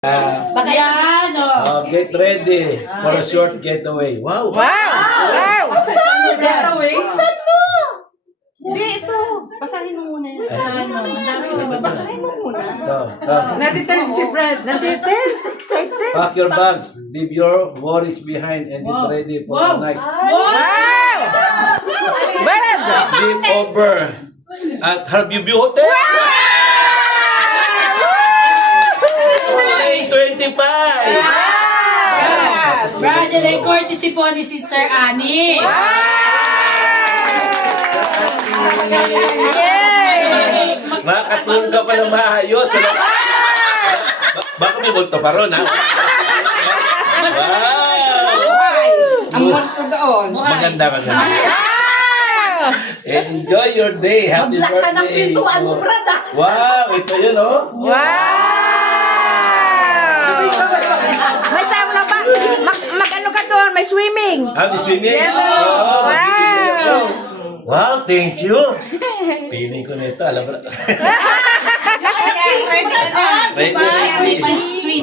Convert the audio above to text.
Baka yan, Get ready for a short getaway. Wow! Wow! getaway. Saan mo? Hindi, ito. Basahin mo muna yan. Basahin mo muna. Natitense si Brad. Natitense, excited. Pack your bags, leave your worries behind, and get ready for the night. Wow! Brad! Sleep over at Harvey View Hotel. 25! Yes! Brad, yan ay courtesy po ni Sister Annie. Yay! Makatulog ka pala maayos. Baka may multo pa ron, ha? Wow! Ang multo doon. Maganda. Enjoy your day. Happy birthday. Maglak ka ng pintuan mo, Brad, ah. Wow! Ito yun, oh. Wow! May sauna ba? Mag-ano ka doon? May swimming. Happy swimming? Wow! Wow, thank you. Piling ko nito, alam mo na. Pwede ka na. Ready. Sweet.